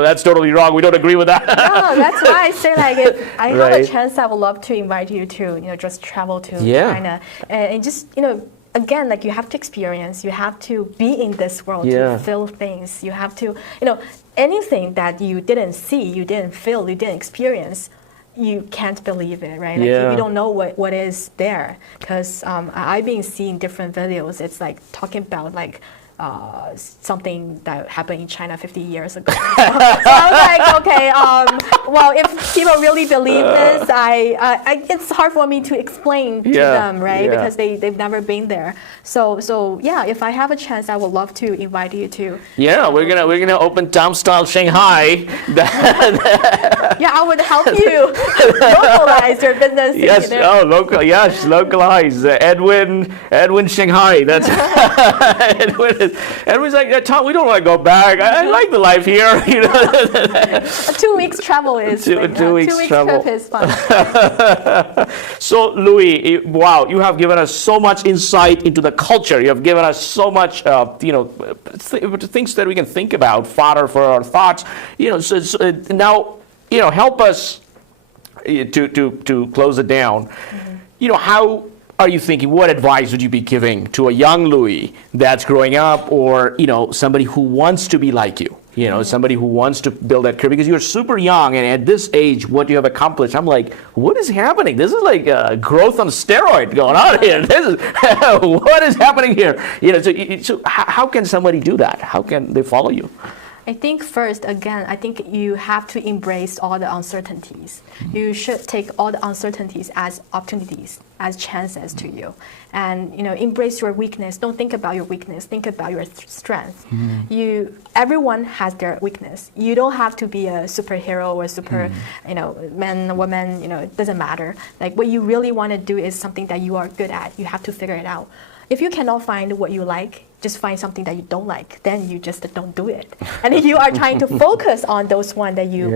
that's totally wrong. We don't agree with that. No, that's why I say, like, if I have a chance, I would love to invite you to, just travel to China. And just, again, like, you have to experience, you have to be in this world to feel things. You have to, anything that you didn't see, you didn't feel, you didn't experience, you can't believe it, right? Like, you don't know what is there. Because I've been seeing different videos. It's like talking about like something that happened in China 50 years ago. So I was like, okay, well, if people really believe this, it's hard for me to explain to them, right? Because they've never been there. So yeah, if I have a chance, I would love to invite you to. Yeah, we're gonna open Tom-style Shanghai. Yeah, I would help you localize your business. Yes, localize. Edwin Shanghai. That's Edwin's like, Tom, we don't want to go back. I like the life here. A 2 weeks travel is two weeks travel. Trip is fun. So, Luyi, wow, you have given us so much insight into the culture. You have given us so much, things that we can think about, fodder for our thoughts. So now, help us to close it down. How are you thinking? What advice would you be giving to a young Luyi that's growing up, or somebody who wants to be like you? Somebody who wants to build that career, because you're super young, and at this age, what you have accomplished, I'm like, what is happening? This is like growth on steroid going on here. This is what is happening here? So how can somebody do that? How can they follow you? I think first, again, I think you have to embrace all the uncertainties. You should take all the uncertainties as opportunities, as chances to you. And embrace your weakness. Don't think about your weakness. Think about your strength. Everyone has their weakness. You don't have to be a superhero or super, man, woman. It doesn't matter. Like, what you really want to do is something that you are good at. You have to figure it out. If you cannot find what you like, just find something that you don't like. Then you just don't do it. And if you are trying to focus on those ones that you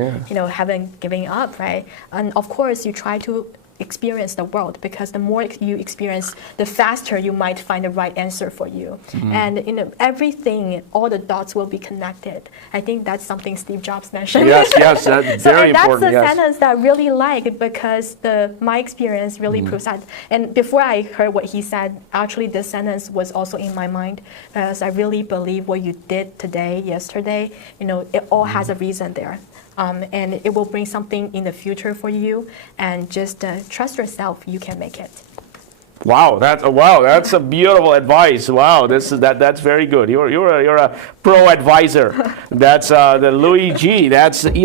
haven't given up, right? And of course, you try to experience the world, because the more you experience, the faster you might find the right answer for you. And everything, all the dots will be connected. I think that's something Steve Jobs mentioned. Yes, that's very important. That's a sentence that I really like, because my experience really proves that. And before I heard what he said, actually this sentence was also in my mind, because I really believe what you did today, yesterday, it all has a reason there. And it will bring something in the future for you, and just trust yourself, you can make it. Wow, that's a beautiful advice. Wow, that's very good. You're a pro advisor. That's the Louise Ge. That's thank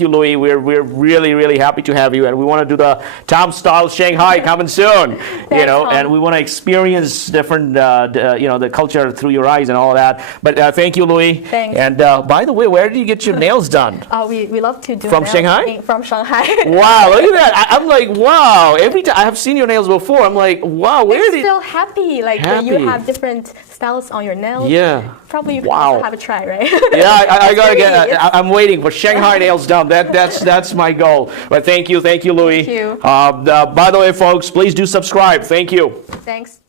you, Luyi. We're really happy to have you, and we want to do the Tom-style Shanghai coming soon. And we want to experience different the culture through your eyes and all that. But thank you, Luyi. Thanks. And by the way, where did you get your nails done? We love to do from nails Shanghai. From Shanghai. Wow, look at that. I'm like, wow. Every time I have seen your nails before, I'm like, wow, where did still happy? Like, you have different styles on your nails. Yeah. Probably you can also have a try, right? Yeah, I gotta get. I'm waiting for Shanghai nails done. That's my goal. But thank you, Luyi. Thank you. By the way, folks, please do subscribe. Thank you. Thanks.